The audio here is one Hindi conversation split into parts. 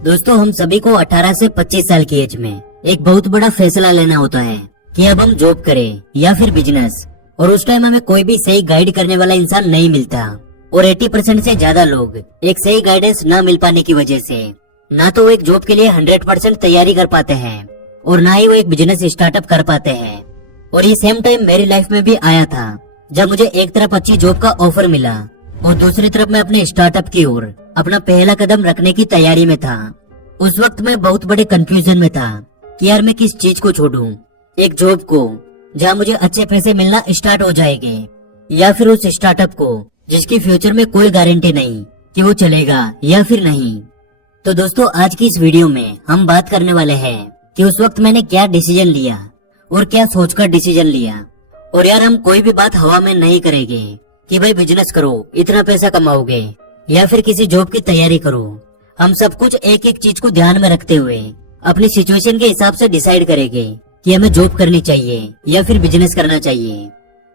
दोस्तों हम सभी को 18 से 25 साल की एज में एक बहुत बड़ा फैसला लेना होता है कि अब हम जॉब करें या फिर बिजनेस। और उस टाइम हमें कोई भी सही गाइड करने वाला इंसान नहीं मिलता और 80% से ज्यादा लोग एक सही गाइडेंस न मिल पाने की वजह से ना तो वो एक जॉब के लिए 100% तैयारी कर पाते हैं और ना ही वो एक बिजनेस स्टार्टअप कर पाते हैं। और ये सेम टाइम मेरी लाइफ में भी आया था जब मुझे एक तरफ अच्छी जॉब का ऑफर मिला और दूसरी तरफ मैं अपने स्टार्टअप की ओर अपना पहला कदम रखने की तैयारी में था। उस वक्त मैं बहुत बड़े कंफ्यूजन में था कि यार मैं किस चीज को छोड़ूं, एक जॉब को जहां मुझे अच्छे पैसे मिलना स्टार्ट हो जाएंगे या फिर उस स्टार्टअप को जिसकी फ्यूचर में कोई गारंटी नहीं कि वो चलेगा या फिर नहीं। तो दोस्तों आज की इस वीडियो में हम बात करने वाले हैं कि उस वक्त मैंने क्या डिसीजन लिया और क्या सोचकर डिसीजन लिया। और यार हम कोई भी बात हवा में नहीं करेंगे कि भाई बिजनेस करो इतना पैसा कमाओगे या फिर किसी जॉब की तैयारी करो। हम सब कुछ एक एक चीज को ध्यान में रखते हुए अपनी सिचुएशन के हिसाब से डिसाइड करेंगे कि हमें जॉब करनी चाहिए या फिर बिजनेस करना चाहिए।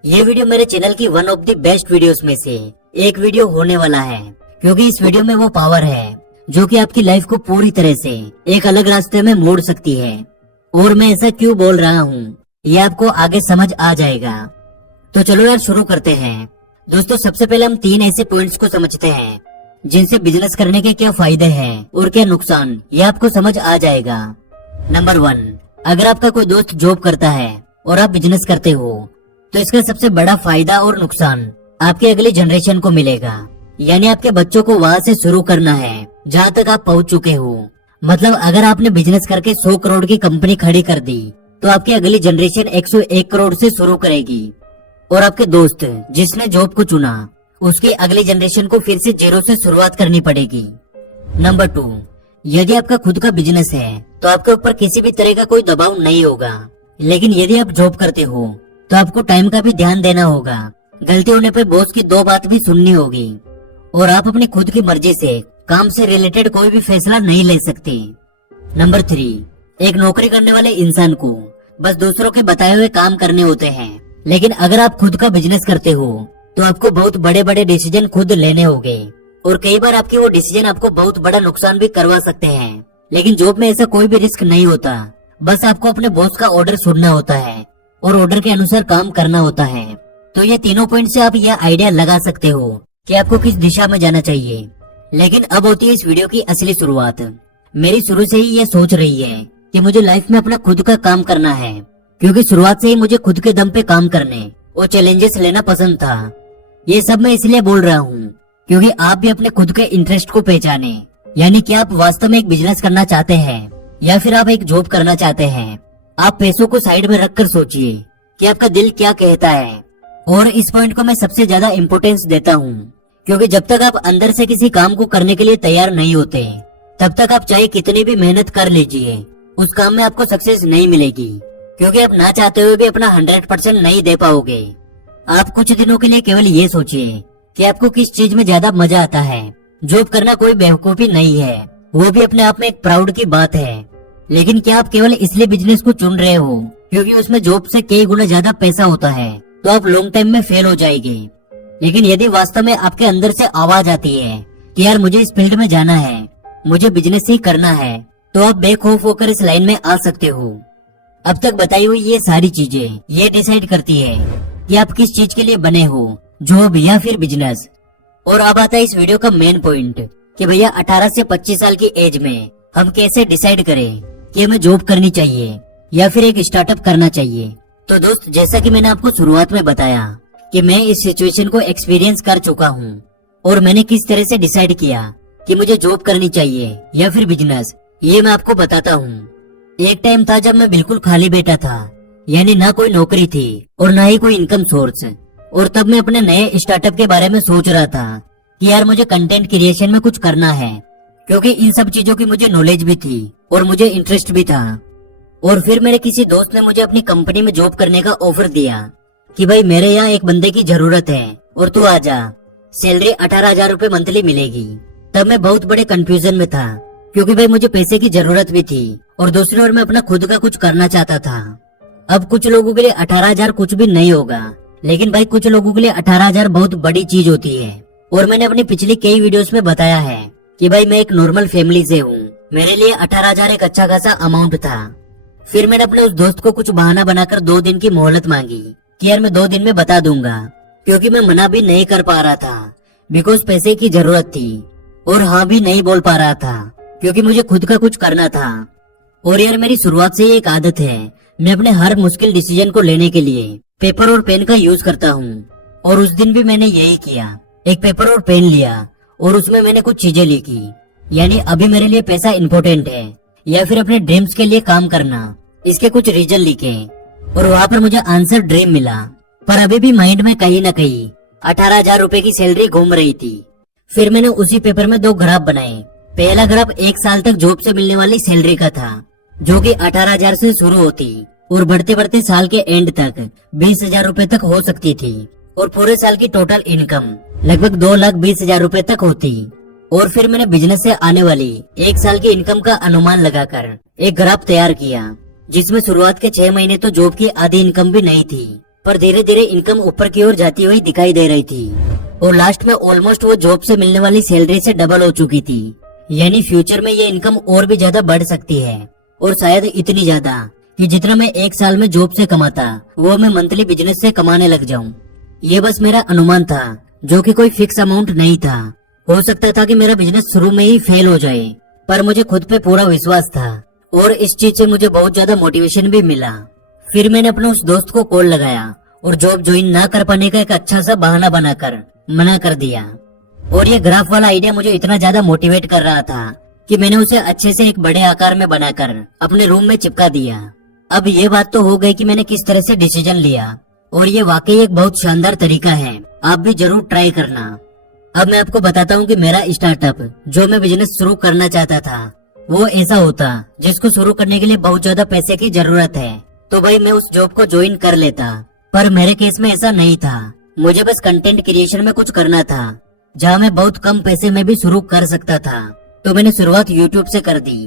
ये वीडियो मेरे चैनल की one of the best videos में से एक वीडियो होने वाला है, क्योंकि इस वीडियो में वो पावर है जो कि आपकी लाइफ को पूरी तरह से एक अलग रास्ते में मोड़ सकती है। और मैं ऐसा क्यों बोल रहा हूँ ये आपको आगे समझ आ जाएगा। तो चलो यार शुरू करते हैं। दोस्तों सबसे पहले हम 3 ऐसे पॉइंट्स को समझते हैं जिनसे बिजनेस करने के क्या फायदे हैं और क्या नुकसान, ये आपको समझ आ जाएगा। नंबर 1, अगर आपका कोई दोस्त जॉब करता है और आप बिजनेस करते हो तो इसका सबसे बड़ा फायदा और नुकसान आपके अगली जनरेशन को मिलेगा। यानी आपके बच्चों को वहाँ से शुरू करना है जहाँ तक आप पहुँच चुके हो। मतलब अगर आपने बिजनेस करके 100 करोड़ की कंपनी खड़ी कर दी तो आपकी अगली जनरेशन 101 करोड़ से शुरू करेगी। और आपके दोस्त जिसने जॉब को चुना उसकी अगली जनरेशन को फिर से 0 से शुरुआत करनी पड़ेगी। नंबर 2, यदि आपका खुद का बिजनेस है तो आपके ऊपर किसी भी तरह का कोई दबाव नहीं होगा। लेकिन यदि आप जॉब करते हो तो आपको टाइम का भी ध्यान देना होगा। गलती होने पर बॉस की 2 बात भी सुननी होगी और आप अपनी खुद की मर्जी से काम से रिलेटेड कोई भी फैसला नहीं ले सकते। नंबर 3, एक नौकरी करने वाले इंसान को बस दूसरों के बताए हुए काम करने होते हैं। लेकिन अगर आप खुद का बिजनेस करते हो तो आपको बहुत बड़े बड़े डिसीजन खुद लेने होंगे और कई बार आपकी वो डिसीजन आपको बहुत बड़ा नुकसान भी करवा सकते हैं। लेकिन जॉब में ऐसा कोई भी रिस्क नहीं होता, बस आपको अपने बॉस का ऑर्डर सुनना होता है और ऑर्डर के अनुसार काम करना होता है। तो ये तीनों पॉइंट से आप यह आइडिया लगा सकते हो कि आपको किस दिशा में जाना चाहिए। लेकिन अब होती है इस वीडियो की असली शुरुआत। मेरी शुरू से ही ये सोच रही है कि मुझे लाइफ में अपना खुद का काम करना है, क्योंकि शुरुआत से ही मुझे खुद के दम पे काम करने और चैलेंजेस लेना पसंद था। ये सब मैं इसलिए बोल रहा हूँ क्योंकि आप भी अपने खुद के इंटरेस्ट को पहचाने। यानी कि आप वास्तव में एक बिजनेस करना चाहते हैं या फिर आप एक जॉब करना चाहते हैं। आप पैसों को साइड में रखकर सोचिए कि आपका दिल क्या कहता है। और इस पॉइंट को मैं सबसे ज्यादा इम्पोर्टेंस देता हूँ, क्योंकि जब तक आप अंदर से किसी काम को करने के लिए तैयार नहीं होते तब तक आप चाहे कितनी भी मेहनत कर लीजिए उस काम में आपको सक्सेस नहीं मिलेगी, क्योंकि आप ना चाहते हुए भी अपना 100% नहीं दे पाओगे। आप कुछ दिनों के लिए केवल ये सोचिए कि आपको किस चीज में ज्यादा मजा आता है। जॉब करना कोई बेवकूफी नहीं है, वो भी अपने आप में एक प्राउड की बात है। लेकिन क्या आप केवल इसलिए बिजनेस को चुन रहे हो क्योंकि उसमें जॉब से कई गुना ज्यादा पैसा होता है तो आप लॉन्ग टाइम में फेल हो जाएंगे। लेकिन यदि वास्तव में आपके अंदर से आवाज आती है कि यार मुझे इस फील्ड में जाना है, मुझे बिजनेस ही करना है, तो आप बेखौफ होकर इस लाइन में आ सकते हो। अब तक बताई हुई ये सारी चीजें ये डिसाइड करती है कि आप किस चीज के लिए बने हो, जॉब या फिर बिजनेस। और अब आता है इस वीडियो का मेन पॉइंट कि भैया 18 से 25 साल की एज में हम कैसे डिसाइड करें कि हमें जॉब करनी चाहिए या फिर एक स्टार्टअप करना चाहिए। तो दोस्त जैसा कि मैंने आपको शुरुआत में बताया कि मैं इस सिचुएशन को एक्सपीरियंस कर चुका हूँ और मैंने किस तरह से डिसाइड किया कि मुझे जॉब करनी चाहिए या फिर बिजनेस, ये मैं आपको बताता हूँ। एक टाइम था जब मैं बिल्कुल खाली बैठा था, यानी ना कोई नौकरी थी और ना ही कोई इनकम सोर्स। और तब मैं अपने नए स्टार्टअप के बारे में सोच रहा था कि यार मुझे कंटेंट क्रिएशन में कुछ करना है, क्योंकि इन सब चीजों की मुझे नॉलेज भी थी और मुझे इंटरेस्ट भी था। और फिर मेरे किसी दोस्त ने मुझे अपनी कंपनी में जॉब करने का ऑफर दिया कि भाई मेरे यहाँ एक बंदे की जरूरत है और तू आ जा, सैलरी 18,000 रूपए मंथली मिलेगी। तब मैं बहुत बड़े कंफ्यूजन में था, क्योंकि भाई मुझे पैसे की जरूरत भी थी और दूसरी ओर मैं अपना खुद का कुछ करना चाहता था। अब कुछ लोगों के लिए 18,000 कुछ भी नहीं होगा, लेकिन भाई कुछ लोगों के लिए 18,000 बहुत बड़ी चीज होती है। और मैंने अपनी पिछली कई वीडियोस में बताया है कि भाई मैं एक नॉर्मल फैमिली से हूँ, मेरे लिए 18,000 एक अच्छा खासा अमाउंट था। फिर मैंने अपने उस दोस्त को कुछ बहाना बनाकर 2 दिन की मोहलत मांगी कि यार मैं 2 दिन में बता दूंगा, क्योंकि मैं मना भी नहीं कर पा रहा था बिकॉज पैसे की जरूरत थी, और हाँ भी नहीं बोल पा रहा था क्योंकि मुझे खुद का कुछ करना था। और यार मेरी शुरुआत से ही एक आदत है, मैं अपने हर मुश्किल डिसीजन को लेने के लिए पेपर और पेन का यूज करता हूँ। और उस दिन भी मैंने यही किया, एक पेपर और पेन लिया और उसमें मैंने कुछ चीजें लिखी। यानी अभी मेरे लिए पैसा इम्पोर्टेंट है या फिर अपने ड्रीम्स के लिए काम करना, इसके कुछ रीजन लिखे। और वहाँ पर मुझे आंसर ड्रीम मिला, पर अभी भी माइंड में कहीं न कहीं 18,000 रुपए की सैलरी घूम रही थी। फिर मैंने उसी पेपर में 2 ग्राफ बनाए। पहला ग्राफ 1 साल तक जॉब से मिलने वाली सैलरी का था, जो कि 18,000 से शुरू होती और बढ़ते बढ़ते साल के एंड तक 20,000 रुपए तक हो सकती थी, और पूरे साल की टोटल इनकम लगभग 2,20,000 रुपए तक होती। और फिर मैंने बिजनेस से आने वाली 1 साल की इनकम का अनुमान लगाकर एक ग्राफ तैयार किया, जिसमें शुरुआत के 6 महीने तो जॉब की आधी इनकम भी नहीं थी, पर धीरे धीरे इनकम ऊपर की ओर जाती हुई दिखाई दे रही थी, और लास्ट में ऑलमोस्ट वो जॉब से मिलने वाली सैलरी से डबल हो चुकी थी। यानी फ्यूचर में ये इनकम और भी ज्यादा बढ़ सकती है, और शायद इतनी ज्यादा कि जितना मैं 1 साल में जॉब से कमाता वो मैं मंथली बिजनेस से कमाने लग जाऊं। ये बस मेरा अनुमान था, जो कि कोई फिक्स अमाउंट नहीं था। हो सकता था कि मेरा बिजनेस शुरू में ही फेल हो जाए, पर मुझे खुद पे पूरा विश्वास था और इस चीज से मुझे बहुत ज्यादा मोटिवेशन भी मिला। फिर मैंने अपने उस दोस्त को कॉल लगाया और जॉब ज्वाइन ना कर पाने का एक अच्छा सा बहाना बनाकर मना कर दिया। और ये ग्राफ वाला आइडिया मुझे इतना ज्यादा मोटिवेट कर रहा था कि मैंने उसे अच्छे से एक बड़े आकार में बनाकर अपने रूम में चिपका दिया। अब ये बात तो हो गई कि मैंने किस तरह से डिसीजन लिया, और ये वाकई एक बहुत शानदार तरीका है, आप भी जरूर ट्राई करना। अब मैं आपको बताता हूँ कि मेरा स्टार्टअप जो मैं बिजनेस शुरू करना चाहता था वो ऐसा होता जिसको शुरू करने के लिए बहुत ज्यादा पैसे की जरूरत है, तो भाई मैं उस जॉब को ज्वाइन कर लेता। पर मेरे केस में ऐसा नहीं था, मुझे बस कंटेंट क्रिएशन में कुछ करना था जहाँ मैं बहुत कम पैसे में भी शुरू कर सकता था। तो मैंने शुरुआत यूट्यूब से कर दी